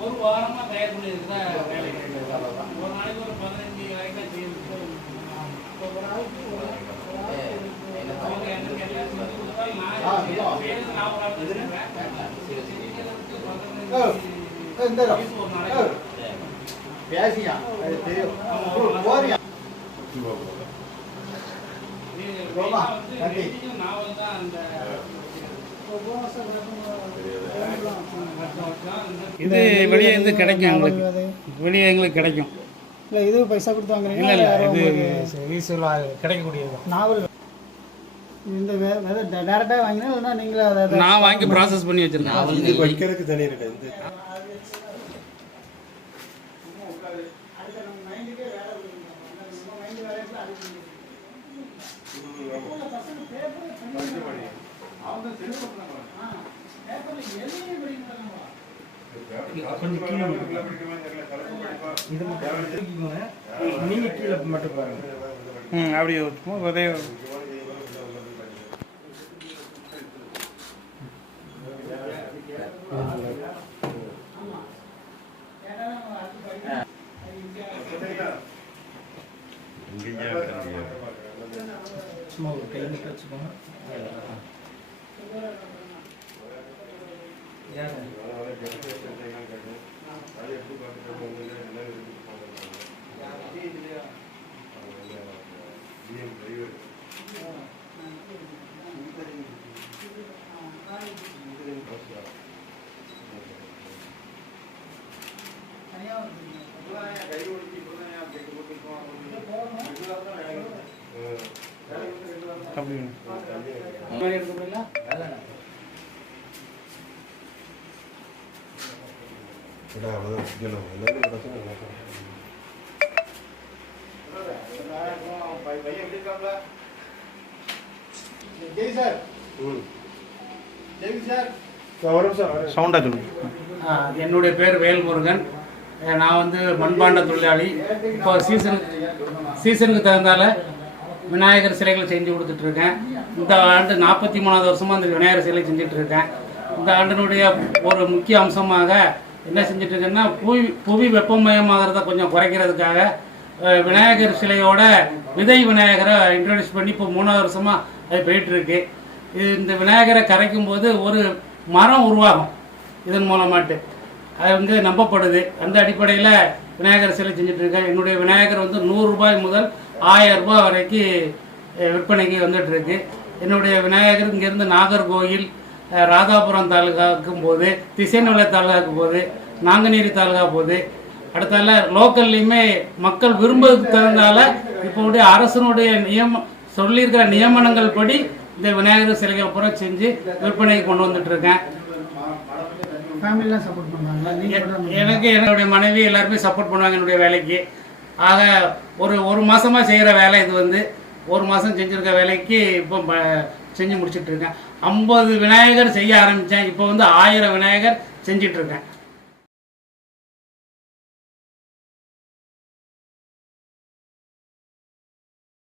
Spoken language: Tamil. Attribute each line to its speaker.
Speaker 1: ஒரு வாரமா தயார் வேலை ஒரு நாளைக்கு ஒரு பதினஞ்சு வரைக்கும் நாளைக்கு
Speaker 2: பேசியா? அது தெரியும். போறியா?
Speaker 3: இது வெளியே இருந்து கிடைக்கும் எங்களுக்கு. வெளியே எங்களுக்கு கிடைக்கும்.
Speaker 4: இல்லை இது பைசா கொடுத்து வாங்குறீங்களா?
Speaker 3: இல்லை இல்லை இது ரீசேலாக கிடைக்கக்கூடியது.
Speaker 4: நாவல். இந்த விதை டேரெக்டாக வாங்கினா இல்லைன்னா நீங்களே அதை
Speaker 3: நான் வாங்கி ப்ராசஸ் பண்ணி வச்சிருக்கேன்.
Speaker 5: இது வைக்கிறதுக்கு தனி இருக்கு
Speaker 3: இது. கீழே மட்டும் பாருங்க ம் அப்படியே சும்மா சும்மா ஒரு கை மட்டும் வச்சுக்கோங்க அப்படி மாதிரி எடுக்க முடியல
Speaker 5: அவ்வளோதான் சிக்கணும் எல்லாமே
Speaker 3: சொல்லுங்க. என்னுடைய பேர் வேல்முருகன். நான் வந்து மண்பாண்ட தொழிலாளி. இப்போ சீசன் சீசனுக்கு தகுந்தால விநாயகர் சிலைகள் செஞ்சு கொடுத்துட்டு இருக்கேன் இந்த ஆண்டு நாற்பத்தி மூணாவது வருஷமா அந்த விநாயகர் சிலை செஞ்சுட்டு இருக்கேன் இந்த ஆண்டினுடைய ஒரு முக்கிய அம்சமாக என்ன செஞ்சுட்டு இருக்கேன்னா புவி புவி வெப்பமயமாகிறத கொஞ்சம் குறைக்கிறதுக்காக விநாயகர் சிலையோட விதை விநாயகரை இன்ட்ரடியூஸ் பண்ணி இப்போ மூணாவது வருஷமா அது போயிட்டு இருக்கு இது இந்த விநாயகரை கரைக்கும் போது ஒரு மரம் உருவாகும். இதன் மூலமாட்டு. அது வந்து நம்பப்படுது. அந்த அடிப்படையில் விநாயகர் சிலை செஞ்சுட்டு இருக்கேன் என்னுடைய விநாயகர் வந்து நூறு ரூபாய் முதல் ஆயிரம் ரூபாய் வரைக்கும் விற்பனைக்கு வந்துட்டு இருக்கு. என்னுடைய விநாயகர் இங்கேருந்து நாகர்கோயில் ராதாபுரம் தாலுகாக்கும் போது திசைநுலை தாலுகாக்கும் போது நாங்குநேரி தாலுகா போகுது அடுத்தால லோக்கல்லையுமே மக்கள் விரும்புறதுக்கு தகுந்தால இப்போ அரசனுடைய நியம சொல்லியிருக்கிற நியமனங்கள் படி இந்த விநாயகர் சிலைகள் பூரா செஞ்சு விற்பனைக்கு கொண்டு வந்துட்டு இருக்கேன். எனக்கு என்னுடைய மனைவி எல்லாருமே சப்போர்ட் பண்ணுவாங்க என்னுடைய வேலைக்கு. ஆக ஒரு ஒரு மாதமாக செய்கிற வேலை இது வந்து. ஒரு மாதம் செஞ்சுருக்க வேலைக்கு இப்போ ப- செஞ்சு முடிச்சிட்டு இருக்கேன். ஐம்பது விநாயகர் செய்ய ஆரம்பித்தேன் இப்போ வந்து ஆயிரம் விநாயகர் செஞ்சிட்ருக்கேன்